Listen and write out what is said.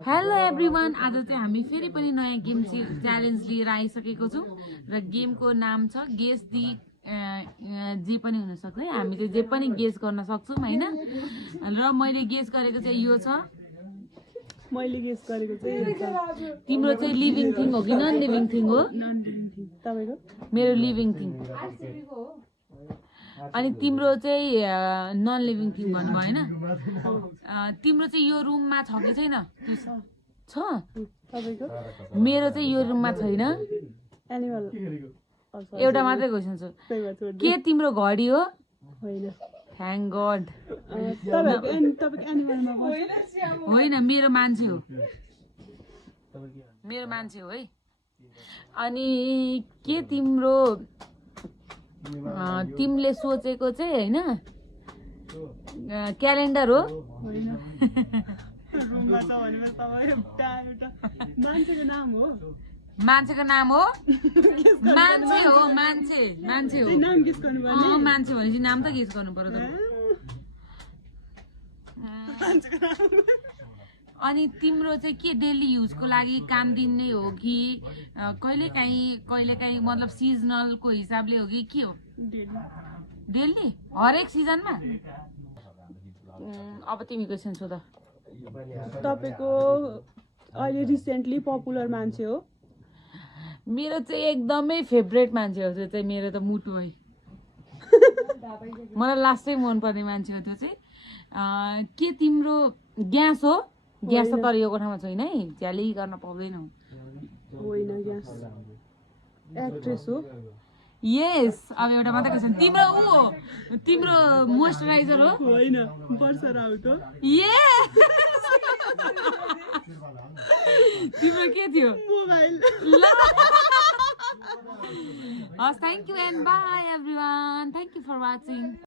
Hello everyone, आज चाहिँ हामी फेरि पनि नयाँ गेम च्यालेन्ज लिएर आइसकेको छौँ र गेमको नाम छ गेस दी जे पनि हुनसक्छ है। हामी चाहिँ जे पनि गेस गर्न सक्छौँ हैन। र मैले गेस गरेको चाहिँ यो छ। मैले गेस गरेको चाहिँ तिम्रो चाहिँ लिभिङ थिङ हो कि नन लिभिङ थिङ हो? Non living thing. तपाईको? मेरो लिभिङ थिङ। अनि तिम्रो चाहिँ नन लिभिङ थिङ भन्नुभयो हैन। तिम्रो चाहिँ यो रुममा छ कि छैन? छ। तपाईको? मेरो चाहिँ यो रुममा छैन। एनिमल एउटा मात्रै क्वेसन छ। के तिम्रो घडी हो? होइन। Thank God. तपाईको एनिमलमा पर्छ? होइन, मेरो मान्छे हो। मेरो मान्छे हो है। अनि के तिम्रो तिमीले सोचेको चाहिँ हैन क्यालेन्डर हो? होइन। रुममा छ भने तपाईँ एउटा मान्छेको नाम हो? मान्छेको नाम हो? मान्छे हो, मान्छे मान्छे हो। नाम गेस गर्नु पर्ने? मान्छे भनेपछि नाम त गेस गर्नु पर्यो त। अनि तिम्रो चाहिँ के डेली युजको लागि काम दिने हो कि कहिलेकाहीँ मतलब सिजनलको हिसाबले हो कि के हो? डेली हरेक सिजनमा? अब तिमी क्वेसन सोध। तपाईको अहिले रिसेन्टली पपुलर मान्छे हो? मेरो चाहिँ एकदमै फेभरेट मान्छे हो। त्यो चाहिँ मेरो त मुटु है। मलाई लास्टै मनपर्ने मान्छे हो त्यो चाहिँ। के तिम्रो ग्यास हो? ग्यास त तर यो कोठामा छैन है, झ्याली गर्न पाउँदैनौ। होइन, ग्यास एक्ट्रेस हो? यस। अब एउटा मात्रै क्वेसन। तिम्रो ऊ हो? तिम्रो मोइस्चराइजर हो? होइन, वर्षा राउत हो? यस। तिम्रो के थियो? मोबाइल। ल हस्, thank you and bye everyone. Thank you for watching.